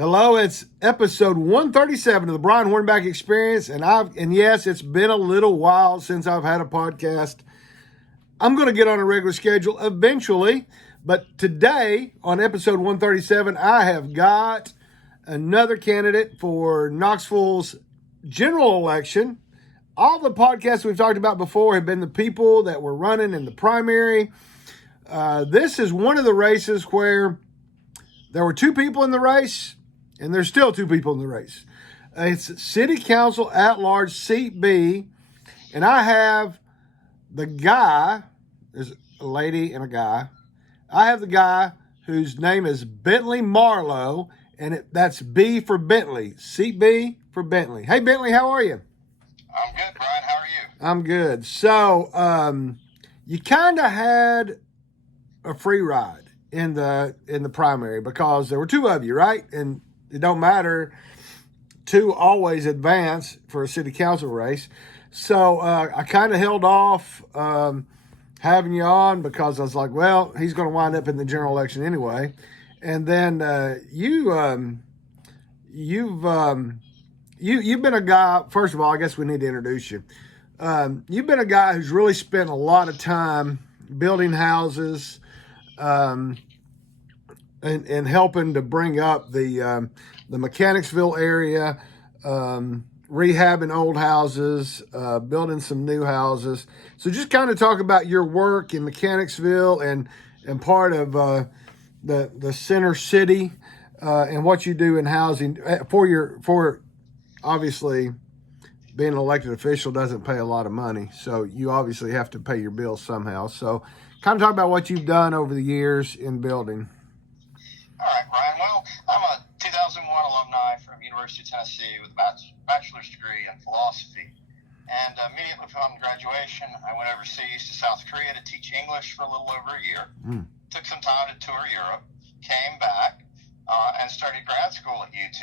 Hello, it's episode 137 of the Brian Hornback Experience, and yes, it's been a little while since I've had a podcast. I'm going to get on a regular schedule eventually, but today on episode 137, I have got another candidate for Knoxville's general election. All the podcasts we've talked about before have been the people that were running in the primary. This is one of the races where there were two people in the race, and there's still two people in the race. It's City Council at-large, Seat B, and I have the guy, there's a lady and a guy. I have the guy whose name is Bentley Marlow, and that's B for Bentley, Seat B for Bentley. Hey, Bentley, how are you? I'm good, Brian. How are you? I'm good. So, you kind of had a free ride in the primary because there were two of you, right? And it don't matter. Two always advance for a city council race. So I kind of held off having you on because I was like, well, he's going to wind up in the general election anyway. And then you've been a guy. First of all, I guess we need to introduce you. You've been a guy who's really spent a lot of time building houses, and helping to bring up the Mechanicsville area, rehabbing old houses, building some new houses. So just kind of talk about your work in Mechanicsville and part of the center city and what you do in housing for obviously being an elected official doesn't pay a lot of money. So you obviously have to pay your bills somehow. So kind of talk about what you've done over the years in building. All right, Brian. Well, I'm a 2001 alumni from University of Tennessee with a bachelor's degree in philosophy. And immediately upon graduation, I went overseas to South Korea to teach English for a little over a year. Took some time to tour Europe, came back, and started grad school at UT.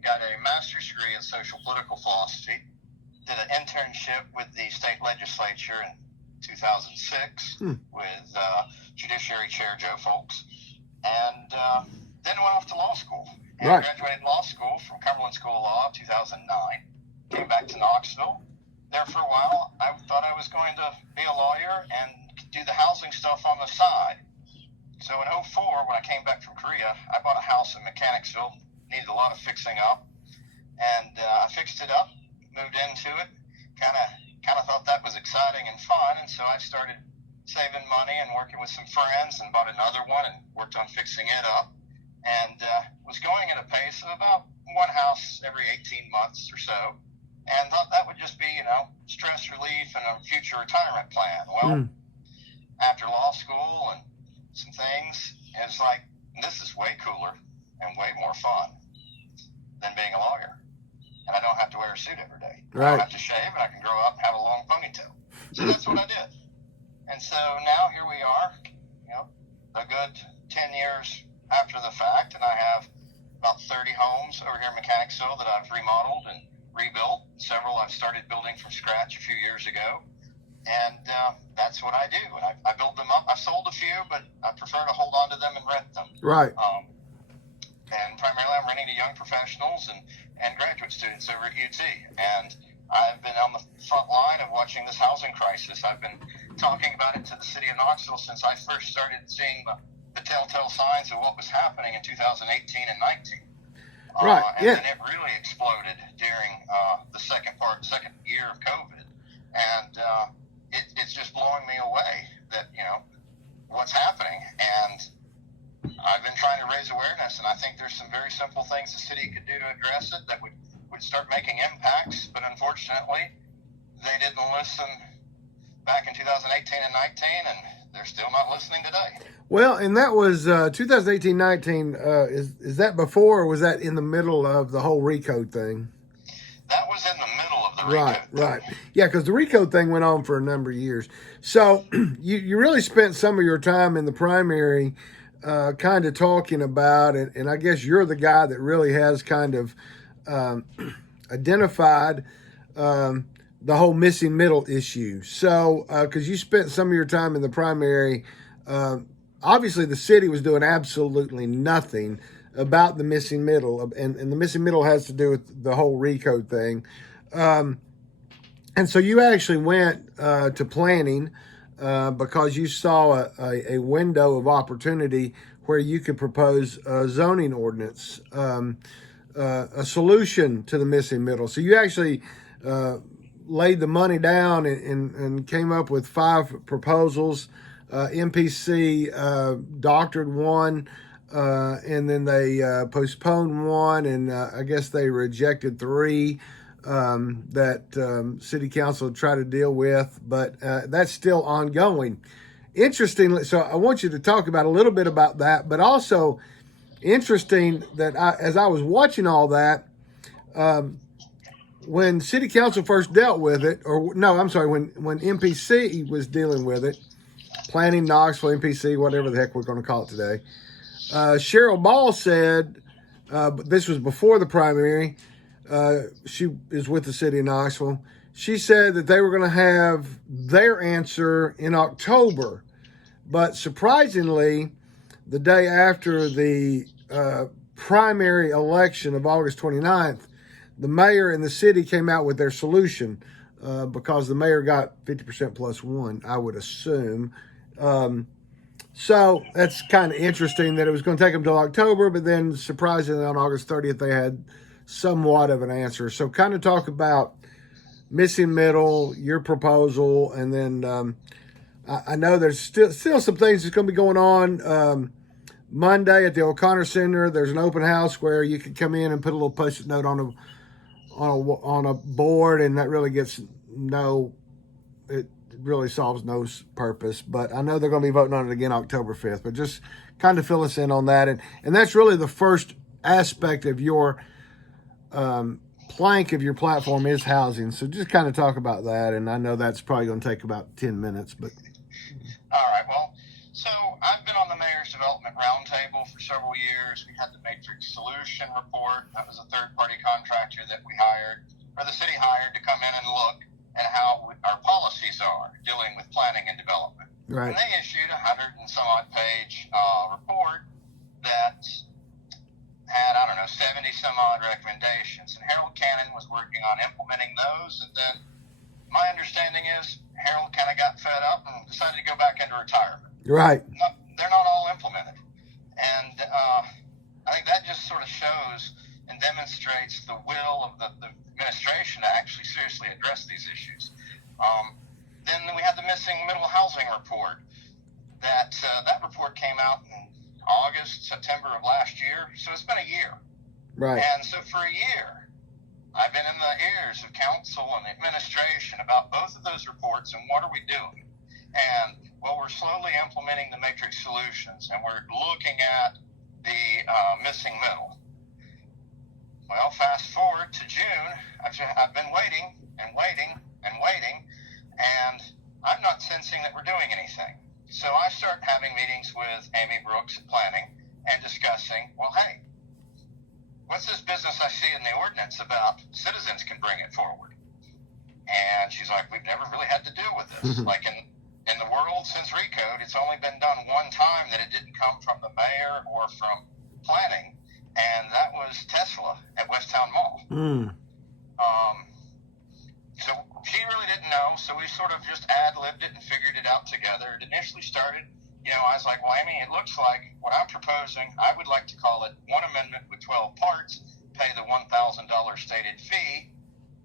Got a master's degree in social political philosophy. Did an internship with the state legislature in 2006 with Judiciary Chair Joe Folks. And then went off to law school. And Right. Graduated law school from Cumberland School of Law in 2009. Came back to Knoxville. There for a while, I thought I was going to be a lawyer and do the housing stuff on the side. So in 2004, when I came back from Korea, I bought a house in Mechanicsville. Needed a lot of fixing up. And I fixed it up, moved into it. Kind of thought that was exciting and fun. And so I started saving money and working with some friends and bought another one and worked on fixing it up, and was going at a pace of about one house every 18 months or so, and thought that would just be, stress relief and a future retirement plan. Well, after law school and some things, it's like, this is way cooler and way more fun than being a lawyer. And I don't have to wear a suit every day. Right. I don't have to shave, and I can grow up and have a long ponytail. So that's what I did. And so now here we are, a good 10 years after the fact, and I have about 30 homes over here in Mechanicsville that I've remodeled and rebuilt. Several I've started building from scratch a few years ago, and that's what I do. And I build them up. I've sold a few, but I prefer to hold on to them and rent them. Right. And primarily I'm renting to young professionals and graduate students over at UT. And I've been on the front line of watching this housing crisis. I've been talking about it to the city of Knoxville since I first started seeing the telltale signs of what was happening in 2018 and 19. Right. Then it really exploded during the second year of COVID. And it's just blowing me away that, what's happening. And I've been trying to raise awareness, and I think there's some very simple things the city could do to address it that would start making impacts, but unfortunately, they didn't listen back in 2018 and 19, and they're still not listening today. Well, and that was 2018-19. Is that before, or was that in the middle of the whole recode thing? That was in the middle of the recode thing. Right. Yeah, because the recode thing went on for a number of years. So you really spent some of your time in the primary kind of talking about it, and I guess you're the guy that really has kind of identified the whole missing middle issue. So, because you spent some of your time in the primary, obviously the city was doing absolutely nothing about the missing middle, and the missing middle has to do with the whole recode thing. And so you actually went to planning because you saw a window of opportunity where you could propose a zoning ordinance, a solution to the missing middle. So you actually laid the money down and came up with 5 proposals. MPC doctored one, and then they postponed one, and I guess they rejected 3 that city council tried to deal with, but that's still ongoing. Interestingly, so I want you to talk about a little bit about that, but also interesting that as I was watching all that, when city council first dealt with it, or no, I'm sorry, when MPC was dealing with it, planning Knoxville, MPC, whatever the heck we're going to call it today, Cheryl Ball said, but this was before the primary, she is with the city of Knoxville. She said that they were going to have their answer in October, but surprisingly, the day after the primary election of August 29th, the mayor and the city came out with their solution because the mayor got 50% plus 1, I would assume. So that's kind of interesting that it was going to take them till October, but then surprisingly on August 30th, they had somewhat of an answer. So kind of talk about missing middle, your proposal, and then I know there's still some things that's going to be going on. Monday at the O'Connor Center, there's an open house where you can come in and put a little post-it note on a board, and that really it really solves no purpose. But I know they're going to be voting on it again October 5th. But just kind of fill us in on that, and that's really the first aspect of your plank of your platform is housing. So just kind of talk about that, and I know that's probably going to take about 10 minutes, but. All right, well, so I've been on the Mayor's Development Roundtable for several years. We had the Matrix Solution Report. That was a third-party contractor that we hired, or the city hired, to come in and look at how our policies are dealing with planning and development. Right. And they issued a 100 and some odd page report that had, 70 some odd recommendations. And Harold Cannon was working on implementing those. And then my understanding is Harold kind of got fed up and decided to go back into retirement. Right. They're not all implemented. And I think that just sort of shows and demonstrates the will of the administration to actually seriously address these issues. Then we had the missing middle housing report. That report came out in August, September of last year. So it's been a year. Right. And so for a year, I've been in the ears of council and the administration about both of those reports and what are we doing. And we're slowly implementing the matrix solutions, and we're looking at the missing middle. Well, fast forward to June. I've been waiting and waiting and waiting, and I'm not sensing that we're doing anything. So I start having meetings with Amy Brooks at Planning and discussing, well, hey, what's this business I see in the ordinance about citizens can bring it forward? And she's like, we've never really had to deal with this. Like in the world since Recode, it's only been done one time that it didn't come from the mayor or from Planning, and that was Tesla at Westtown Mall. So she really didn't know, so we sort of just ad-libbed it and figured it out together. It initially started, I was like, well, Amy, it looks like what I'm proposing, I would like to call it one amendment with 12 parts, pay the $1,000 stated fee,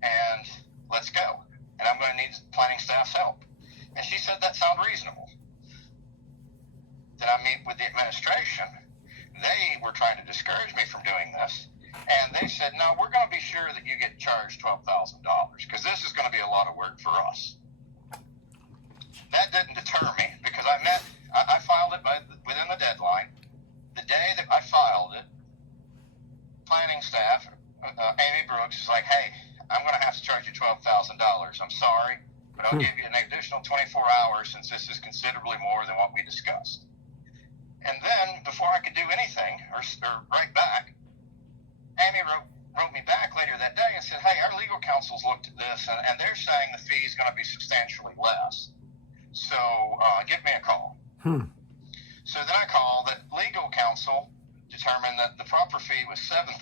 and let's go. And I'm going to need planning staff's help. And she said that sounded reasonable. Then I meet with the administration. They were trying to discourage me from doing this. And they said, no, we're going to be sure that you get charged $12,000 because this is going to be a lot of work for us. That didn't deter me because I filed it within the deadline. The day that I filed it, planning staff, Amy Brooks, is like, hey, I'm going to have to charge you $12,000. I'm sorry, but I'll give you an additional 24 hours since this is considerably more than what we discussed. And then, before I could do anything or write back, Amy wrote me back later that day and said, hey, our legal counsel's looked at this, and they're saying the fee is going to be substantially less. So give me a call. So then I called the legal counsel determined that the proper fee was $7,000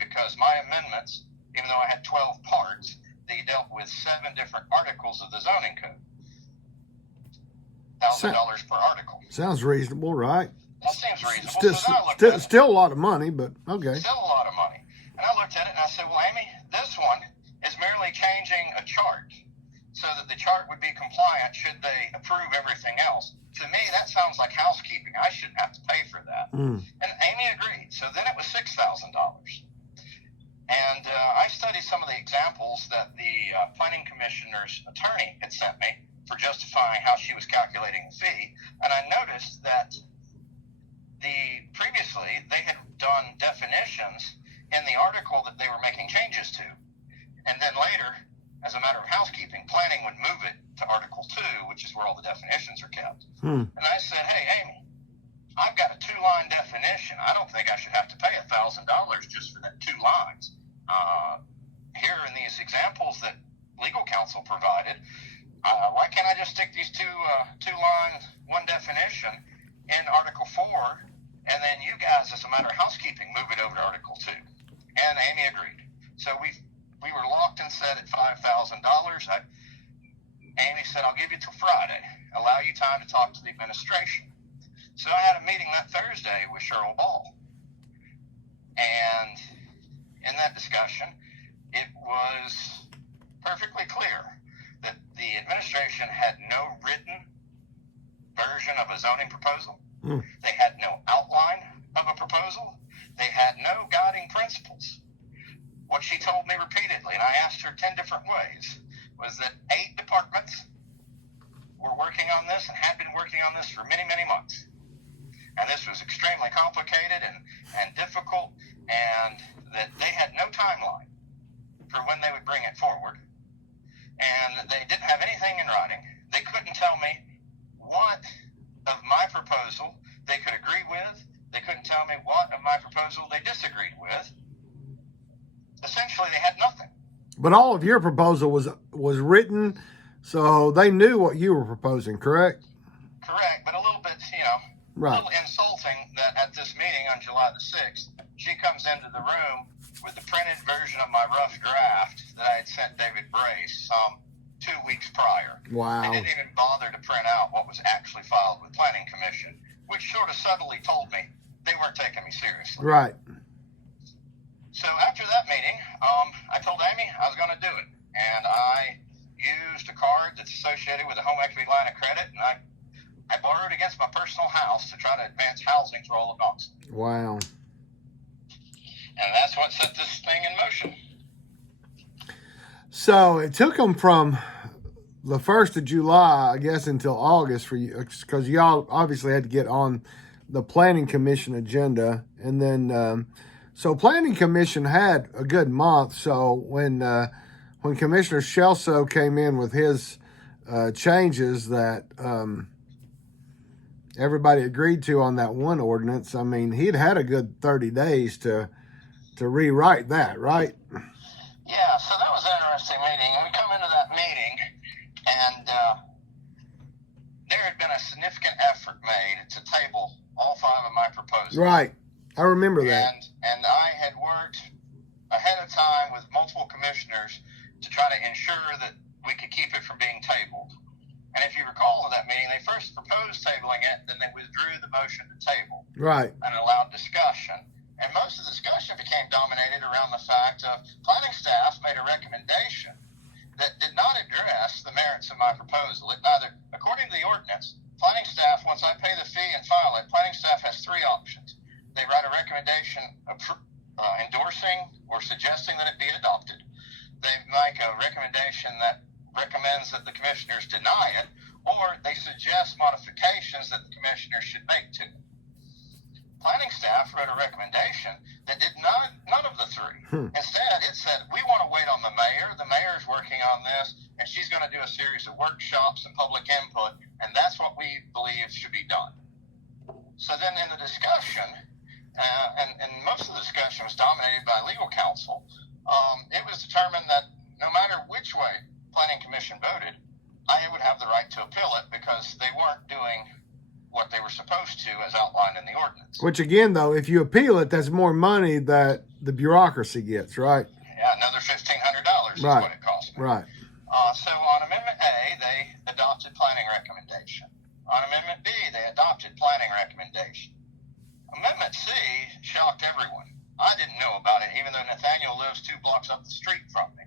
because my amendments, even though I had 12 parts, they dealt with 7 different articles of the zoning code. $1,000 per article. Sounds reasonable, right? That seems reasonable. Still, so then I looked at it. Still a lot of money, but okay. Still a lot of money. And I looked at it and I said, well, Amy, this one is merely changing a chart so that the chart would be compliant should they approve everything else. To me, that sounds like housekeeping. I shouldn't have to pay for that. And Amy agreed. So then it was $6,000. And I studied some of the examples that the planning commissioner's attorney had sent me for justifying how she was calculating the fee. And I noticed that previously they had done definitions in the article that they were making changes to. And then later, as a matter of housekeeping, planning would move it to Article 2, which is where all the definitions are kept. And I said, hey, Amy, I've got a 2-line definition. I don't think I should have to pay $1,000 just for that 2 lines. Here in these examples that legal counsel provided, why can't I just stick these two lines, one definition in Article 4, and then you guys, as a matter of housekeeping, move it over to Article 2? And Amy agreed. So we were locked and set at $5,000. Amy said, I'll give you till Friday, allow you time to talk to the administration. So I had a meeting that Thursday with Cheryl Ball. And in that discussion, it was perfectly clear that the administration had no written version of a zoning proposal. They had no outline of a proposal. They had no guiding principles. What she told me repeatedly, and I asked her 10 different ways, was that 8 departments were working on this and had been working on this for many, many months. And this was extremely complicated and difficult, and that they had no timeline for when they would bring it forward. And they didn't have anything in writing. They couldn't tell me what of my proposal they could agree with. They couldn't tell me what of my proposal they disagreed with. Essentially, they had nothing. But all of your proposal was written, so they knew what you were proposing, correct? Correct, but a little bit, right. A little insulting that at this meeting on July the 6th, she comes into the room with the printed version of my rough draft that I had sent David Brace 2 weeks prior. Wow. They didn't even bother to print out what was actually filed with Planning Commission, which sort of subtly told me they weren't taking me seriously. Right. So after that meeting, I told Amy I was going to do it. And I used a card that's associated with a home equity line of credit, and I borrowed against my personal house to try to advance housing for all of Knoxville. Wow. And that's what set this thing in motion. So it took them from the 1st of July, I guess, until August for you, because y'all obviously had to get on the Planning Commission agenda. And then, so Planning Commission had a good month. So when Commissioner Shelso came in with his changes that everybody agreed to on that one ordinance, I mean, he'd had a good 30 days to rewrite that, right? Yeah, so that was an interesting meeting. And we come into that meeting, and there had been a significant effort made to table all 5 of my proposals. Right. I remember that. And I had worked ahead of time with multiple commissioners to try to ensure that we could keep it from being tabled. And if you recall in that meeting, they first proposed tabling it, then they withdrew the motion to table. Right. And allowed discussion. And most of the discussion became dominated around the fact of planning staff made a recommendation that did not address the merits of my proposal. It neither, according to the ordinance, planning staff, once I pay the fee and file it, planning staff has 3 options. They write a recommendation endorsing or suggesting that it be adopted. They make a recommendation that recommends that the commissioners deny it, or they suggest modifications that the commissioners should make to it. Planning staff wrote a recommendation that did none of the 3. Instead, it said, we want to wait on the mayor. The mayor's working on this, and she's going to do a series of workshops and public input, and that's what we believe should be done. So then in the discussion, and most of the discussion was dominated by legal counsel, it was determined that no matter which way Planning Commission voted, I would have the right to appeal it because they weren't doing what they were supposed to as outlined in the ordinance. Which again, though, if you appeal it, that's more money that the bureaucracy gets, right? Yeah, another $1,500 is what it cost me. Right. So on Amendment A, they adopted planning recommendation. On Amendment B, they adopted planning recommendation. Amendment C shocked everyone. I didn't know about it, even though Nathaniel lives 2 blocks up the street from me.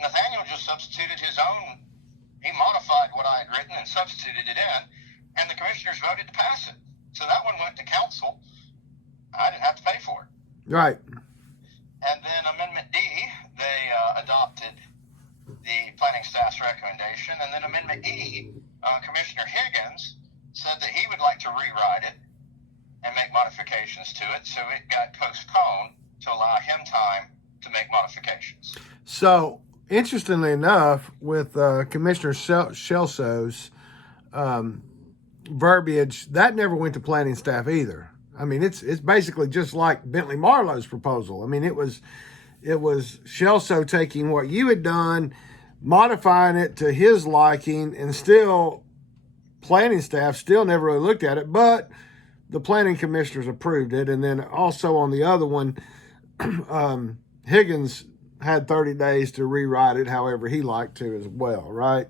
Nathaniel just substituted his own. He modified what I had written and substituted it in, and the commissioners voted to pass it. So that one went to council. I didn't have to pay for it. Right. And then Amendment D, they adopted the planning staff's recommendation. And then Amendment E, Commissioner Higgins said that he would like to rewrite it and make modifications to it. So it got postponed to allow him time to make modifications. So, interestingly enough, with Commissioner Shelso's verbiage, that never went to planning staff either. I mean, it's basically just like Bentley Marlow's proposal. I mean, it was Shelso taking what you had done, modifying it to his liking, and still planning staff still never really looked at it, but the planning commissioners approved it. And then also on the other one, Higgins had 30 days to rewrite it however he liked to as well, right?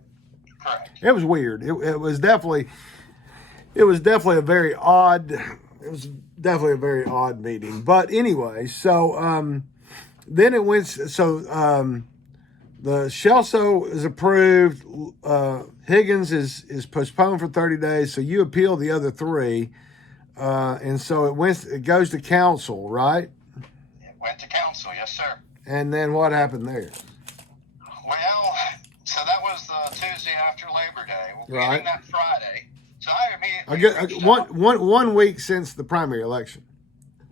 Correct. It was weird. It was definitely a very odd. It was definitely a very odd meeting. But anyway, so then it went. So the Shelso is approved. Higgins is postponed for 30 days. So you appeal the other 3, and so it goes to council, right? It went to council, yes, sir. And then what happened there? Well, so that was the Tuesday after Labor Day. We'll be Right. getting that Friday. So I immediately one week since the primary election.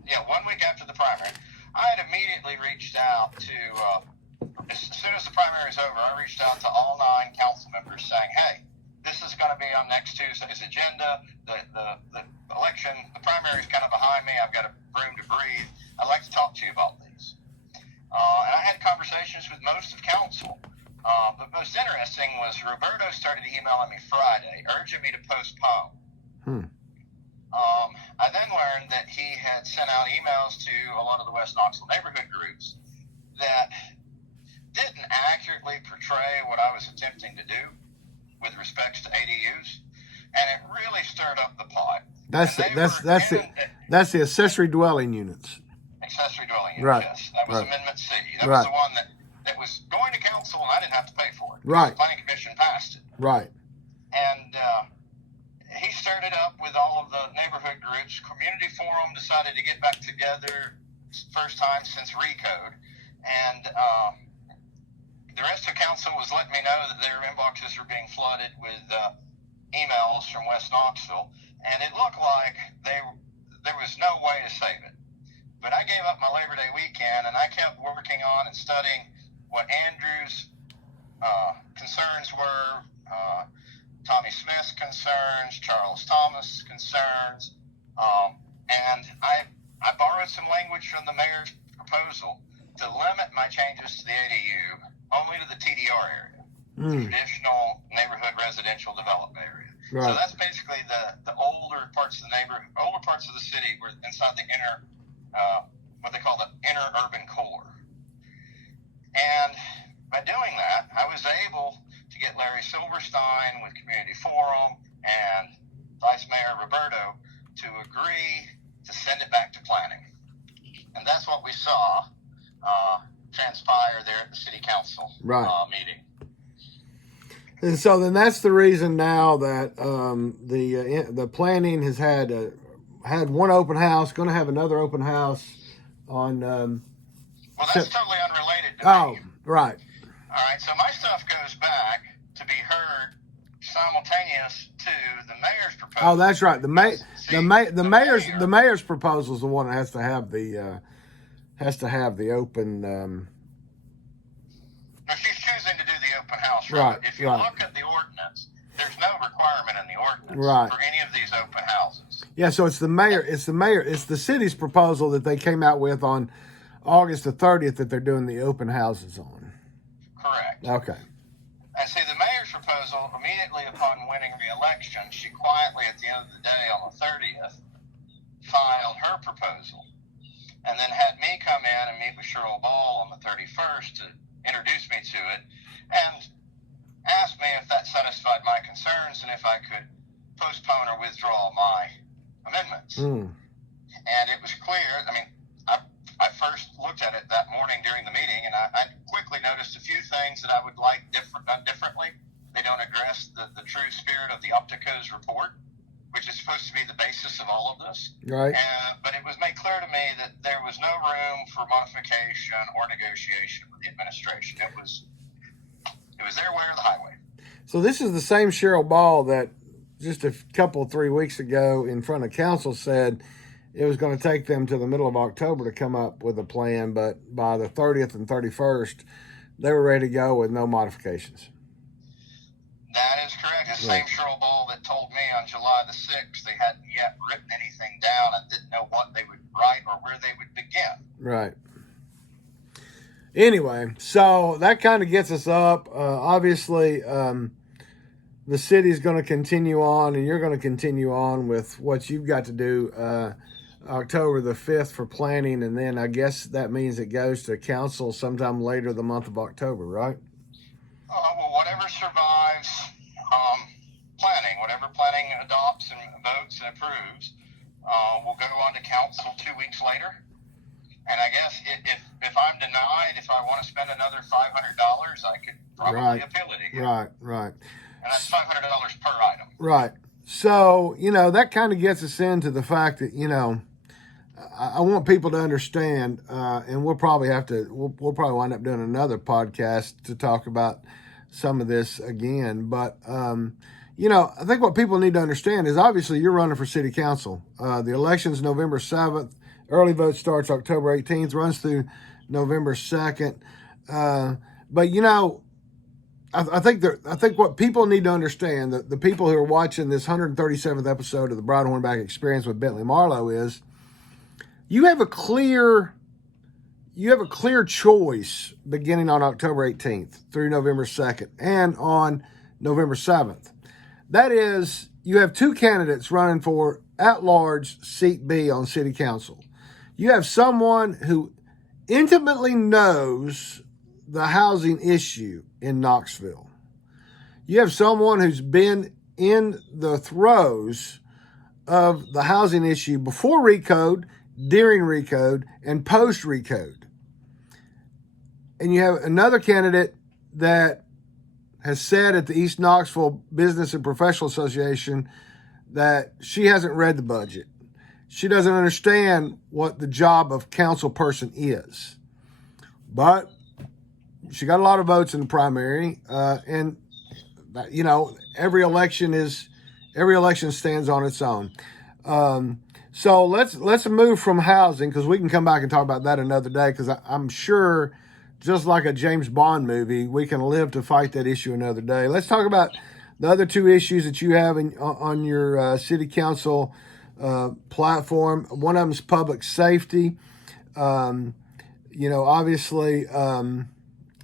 Yeah, 1 week after the primary. I had immediately reached out to, as soon as the primary is over, I reached out to all 9 council members saying, hey, this is going to be on next Tuesday's agenda. The election, the primary is kind of behind me. I've got a room to breathe. I'd like to talk to you about these. And I had conversations with most of council. But most interesting was Roberto started emailing me Friday, urging me to postpone. I then learned that he had sent out emails to a lot of the West Knoxville neighborhood groups that didn't accurately portray what I was attempting to do with respects to ADUs, and it really stirred up the pot. That's the accessory dwelling units. Accessory dwelling units, right. Yes. That was right. Amendment C. That right. was the one that was going to council, and I didn't have to pay for it. Right. The planning commission passed it. Right. And he stirred it up with all of the neighborhood groups. Community Forum decided to get back together, first time since Recode. And the rest of council was letting me know that their inboxes were being flooded with emails from West Knoxville. And it looked like there was no way to save it. But I gave up my Labor Day weekend, and I kept working on and studying what Andrew's concerns were, Tommy Smith's concerns, Charles Thomas' concerns, and I borrowed some language from the mayor's proposal to limit my changes to the ADU only to the TDR area, the traditional neighborhood residential development area. Right. So that's basically the older parts of the neighborhood, older parts of the city were inside the inner, what they call the inner urban core. And by doing that, I was able to get Larry Silverstein with Community Forum and Vice Mayor Roberto to agree to send it back to planning. And that's what we saw transpire there at the city council meeting. And so then that's the reason now that the planning has had one open house, going to have another open house on. Well, that's totally unrelated to me. Right. All right, so my stuff goes back to be heard simultaneous to the mayor's proposal. Oh, that's right. The mayor's proposal is the one that has to have the open. If she's choosing to do the open house, right? If you look at the ordinance, there's no requirement in the ordinance for any of these open houses. Yeah, so it's the city's proposal that they came out with on August the 30th that they're doing the open houses on. Correct. Okay. And see, the mayor's proposal, immediately upon winning re-election, she quietly, at the end of the day, on the 30th, filed her proposal, and then had me come in and meet with Cheryl Ball on the 31st to introduce me to it, and asked me if that satisfied my concerns and if I could postpone or withdraw my amendments. And it was clear, I mean, I first looked at it that morning during the meeting, and I quickly noticed a few things that I would like done differently. They don't address the true spirit of the Optico's report, which is supposed to be the basis of all of this. Right. But it was made clear to me that there was no room for modification or negotiation with the administration. It was their way or the highway. So this is the same Cheryl Ball that just a couple, 3 weeks ago in front of council said it was going to take them to the middle of October to come up with a plan, but by the 30th and 31st, they were ready to go with no modifications. That is correct. The same Cheryl Ball that told me on July the 6th they hadn't yet written anything down and didn't know what they would write or where they would begin. Right. Anyway, so that kind of gets us up. Obviously, the city's going to continue on, and you're going to continue on with what you've got to do October the 5th for planning, and then I guess that means it goes to council sometime later the month of October, right? Well, whatever survives planning, whatever planning adopts and votes and approves, will go on to council 2 weeks later. And I guess if I'm denied, if I want to spend another $500, I could probably appeal it again. Right. And that's $500 per item. Right. So, that kind of gets us into the fact that, I want people to understand, and we'll probably wind up doing another podcast to talk about some of this again. But, I think what people need to understand is obviously you're running for city council. The election's November 7th. Early vote starts October 18th, runs through November 2nd. But, I think what people need to understand, the people who are watching this 137th episode of the Brian Hornback Experience with Bentley Marlow, is you have a clear choice beginning on October 18th through November 2nd and on November 7th. That is, you have two candidates running for at-large seat B on city council. You have someone who intimately knows the housing issue in Knoxville. You have someone who's been in the throes of the housing issue before Recode, during Recode, and post Recode. And you have another candidate that has said at the East Knoxville Business and Professional Association that she hasn't read the budget. She doesn't understand what the job of council person is. But she got a lot of votes in the primary, and every election stands on its own. So let's move from housing, because we can come back and talk about that another day, because I'm sure, just like a James Bond movie, we can live to fight that issue another day. Let's talk about the other two issues that you have on your city council platform. One of them is public safety. Obviously,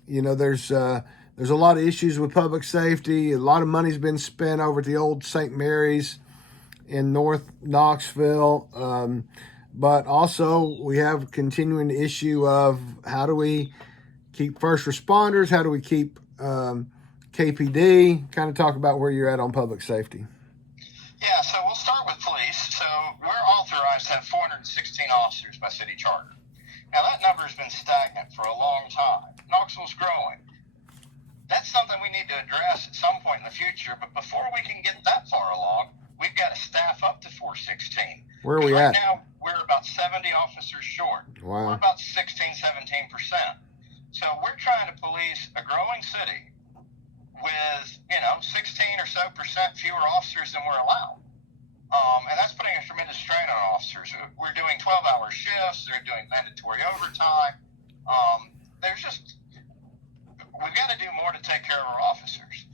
there's a lot of issues with public safety. A lot of money's been spent over at the old St. Mary's in North Knoxville. But also we have continuing issue of how do we keep first responders? How do we keep KPD? Kind of talk about where you're at on public safety. Yeah, so we'll start with police. So we're authorized to have 416 officers by city charter. Now, that number has been stagnant for a long time. Knoxville's growing. That's something we need to address at some point in the future, but before we can get that far along, we've got to staff up to 416. Where are we at? Right now, we're about 70 officers short. Wow. We're about 17%. So we're trying to police a growing city with, 16 or so percent fewer officers than we're allowed. And that's putting a tremendous strain on officers. We're doing 12-hour shifts. They're doing mandatory overtime. We've got to do more to take care of our officers.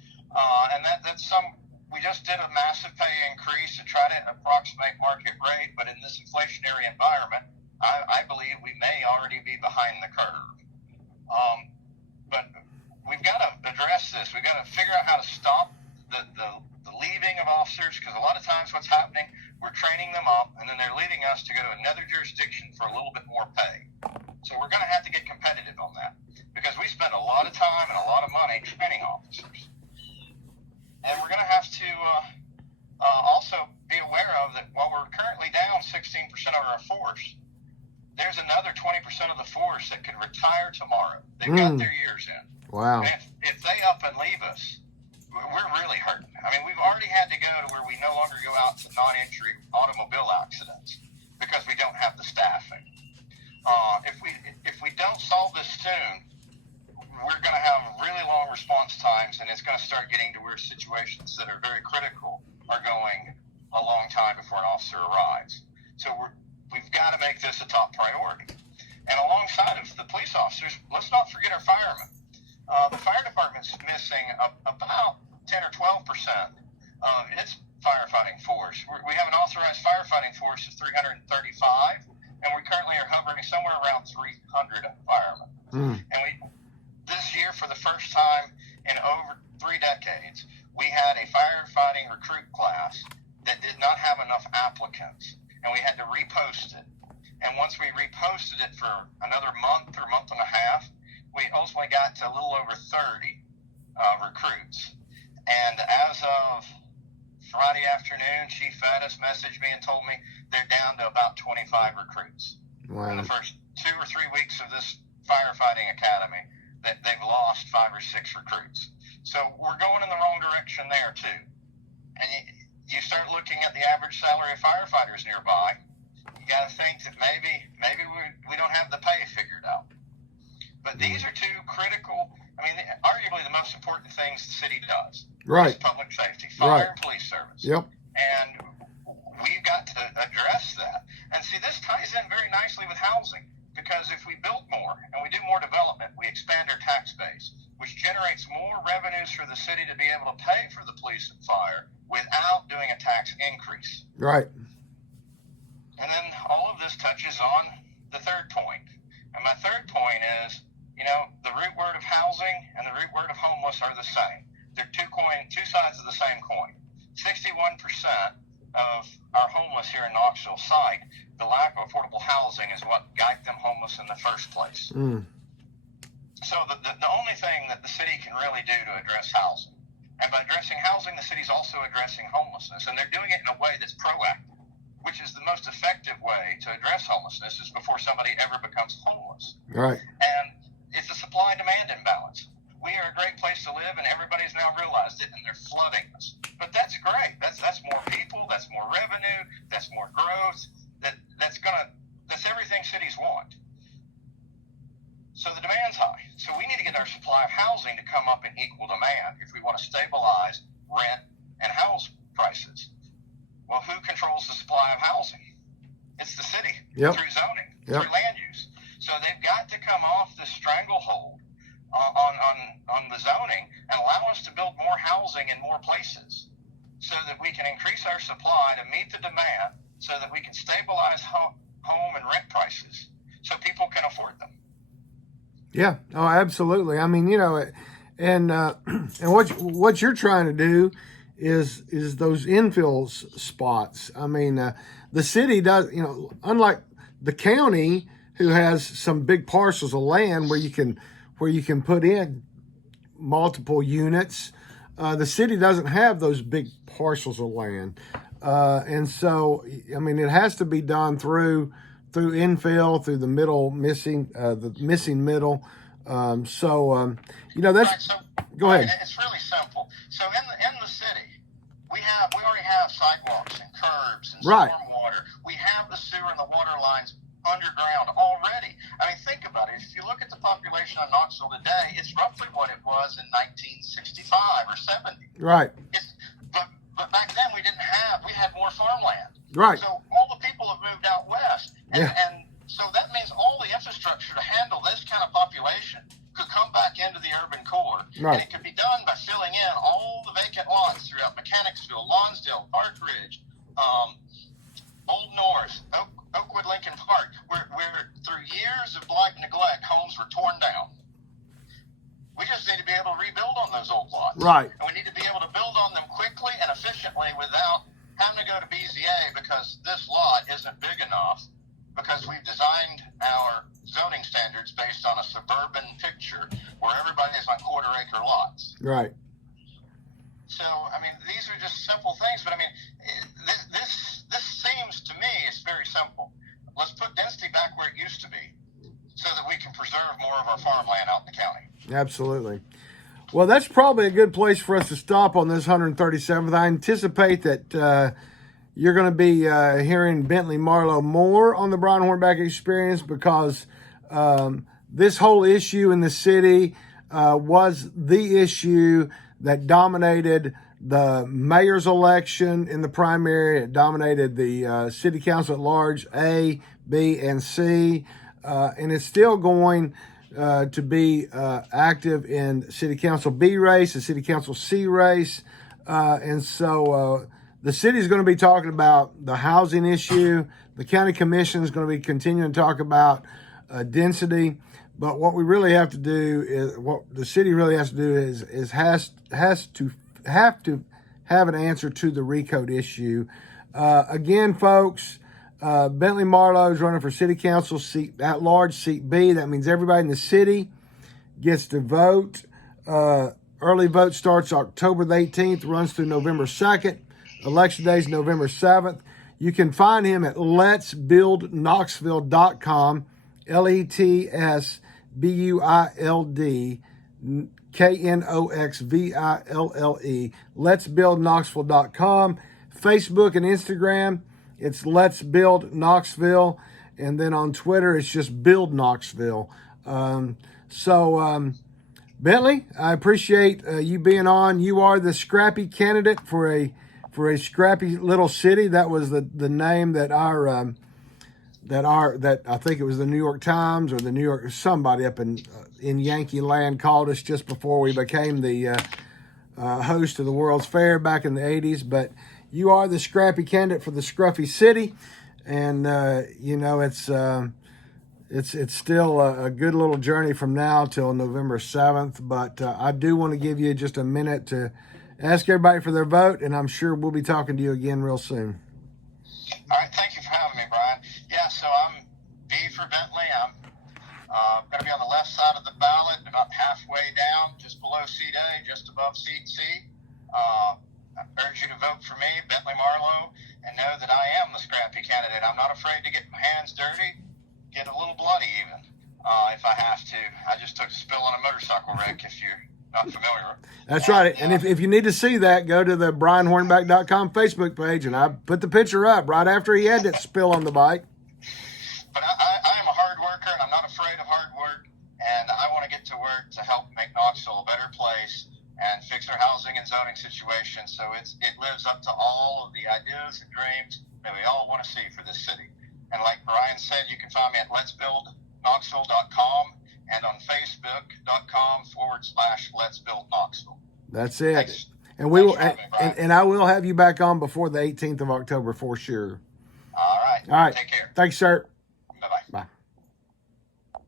We just did a massive pay increase to try to approximate market rate, but in this inflationary environment, I believe we may already be behind the curve. But we've got to address this. We've got to figure out how to stop the leaving of officers, because a lot of times what's happening, we're training them up, and then they're leaving us to more pay. So we're going to have to get competitive on that because we spend a lot of time and a lot of money training officers. And we're going to have to also be aware of that while we're currently down 16% of our force, there's another 20% of the force that could retire tomorrow. They've got their years in. Wow. And if they up and leave us, we're really hurting. I mean, we've already had to go to where we no longer go out to non-injury automobile accidents because we don't have the staffing. If we don't solve this soon, we're going to have really long response times, and it's going to start getting to where situations that are very critical are going a long time before an officer arrives. So we've got to make this a top priority. And alongside of the police officers, let's not forget our firemen. The fire department's missing about 10 or 12% of its firefighting force. We have an authorized firefighting force of 335, and we currently are hovering somewhere around 300 firemen. And this year, for the first time in over 3 decades, we had a firefighting recruit class that did not have enough applicants, and we had to repost it. And once we reposted it for another month or month and a half, we ultimately got to a little over 30 recruits. And as of Friday afternoon, Chief Faddis messaged me and told me they're down to about 25 recruits. Wow. In the first 2 or 3 weeks of this firefighting academy, that they've lost 5 or 6 recruits. So we're going in the wrong direction there too. And you start looking at the average salary of firefighters nearby, you got to think that maybe we don't have the pay figured out. But these are 2 critical, I mean, arguably the most important things the city does. Right. Is public safety, fire and police service. Yep. And we've got to address that. And see, this ties in very nicely with housing, because if we build more and we do more development, we expand our tax base, which generates more revenues for the city to be able to pay for the police and fire without doing a tax increase. Right. And then all of this touches on the third point. And my third point is, the root word of housing and the root word of homeless are the same. They're two sides of the same coin. 61% of our homeless here in Knoxville cite the lack of affordable housing is what got them homeless in the first place. So the only thing that the city can really do to address housing, and by addressing housing, the city's also addressing homelessness, and they're doing it in a way that's proactive, which is the most effective way to address homelessness is before somebody ever becomes homeless. Right. And it's a supply-demand imbalance. We are a great place to live, and everybody's now realized it, and they're flooding us. But that's great. That's more people. That's more revenue. That's more growth. That's everything cities want. So the demand's high. So we need to get our supply of housing to come up in equal demand if we want to stabilize rent and house prices. Well, who controls the supply of housing? It's the city. Yep. Through zoning, Yep. through land use. So they've got to come off this stranglehold on the zoning and allow us to build more housing in more places so that we can increase our supply to meet the demand so that we can stabilize home and rent prices so people can afford them. Yeah. Oh, absolutely. I mean, and what you're trying to do is those infill spots. I mean, the city does, unlike the county, who has some big parcels of land where you can put in multiple units. The city doesn't have those big parcels of land, and so I mean it has to be done through infill, through the missing middle. That's Right, so go ahead. It's really simple. So in the city, we already have sidewalks and curbs and Right. stormwater. We have the sewer and the water lines underground already. I mean, think about it. If you look at the population of Knoxville today, it's roughly what it was in 1965 or 70. Right. But back then we had more farmland. Right. So all the people have moved out west. Yeah. And so that means all the infrastructure to handle this kind of population could come back into the urban core. Right. And it could be done by filling in all the vacant lots throughout Mechanicsville, Lonsdale, Park Ridge, Old North, Oakwood Lincoln Park, where through years of blight and neglect, homes were torn down. We just need to be able to rebuild on those old lots. Right. And we need to be able to build on them quickly and efficiently without having to go to BZA because this lot isn't big enough, because we've designed our zoning standards based on a suburban picture where everybody is on quarter-acre lots. Right. So, I mean, these are just simple things, but I mean, this seems to me it's very simple. Let's put density back where it used to be so that we can preserve more of our farmland out in the county. Absolutely. Well, that's probably a good place for us to stop on this 137th. I anticipate that you're going to be hearing Bentley Marlow more on the Brian Hornback Experience, because this whole issue in the city was the issue that dominated the mayor's election in the primary. It dominated the city council at large, A, B, and C, and it's still going to be active in city council B race, the city council C race, and so the city is going to be talking about the housing issue. The county commission is going to be continuing to talk about density. But what we really have to do is, what the city really has to do is has to have an answer to the recode issue. Again, folks, Bentley Marlow is running for city council seat at large, seat B. That means everybody in the city gets to vote. Early vote starts October the 18th, runs through November 2nd. Election day is November 7th. You can find him at letsbuildknoxville.com, LetsBuildKnoxville, letsbuildknoxville.com. Facebook and Instagram, it's Let's Build Knoxville. And then on Twitter, it's just Build Knoxville. Bentley, I appreciate you being on. You are the scrappy candidate for a scrappy little city. That was the name that that I think it was the New York Times or the New York, somebody up in Yankee land called us just before we became the host of the World's Fair back in the 80s. But you are the scrappy candidate for the scruffy city, and it's still a good little journey from now till November 7th. But I do want to give you just a minute to ask everybody for their vote, and I'm sure we'll be talking to you again real soon. All right, thank you for having me, Brian. Yeah, so I'm B for Bentley. I'm going to be on the left side of the ballot, about halfway down, just below seat A, just above seat C. I urge you to vote for me, Bentley Marlow, and know that I am the scrappy candidate. I'm not afraid to get my hands dirty, get a little bloody even, if I have to. I just took a spill on a motorcycle wreck, if you're not familiar. That's right. And if you need to see that, go to the BrianHornback.com Facebook page, and I put the picture up right after he had that spill on the bike. But I am a hard worker, and I'm not afraid of hard work, and I want to get to work to help make Knoxville a better place and fix our housing and zoning situation so it lives up to all of the ideas and dreams that we all want to see for this city. And like Brian said, you can find me at letsbuildknoxville.com and on facebook.com/letsbuildknoxville. That's it. Thanks. And we will, and I will have you back on before the 18th of October for sure. All right. All right. Take care. Thanks, sir. Bye-bye. Bye.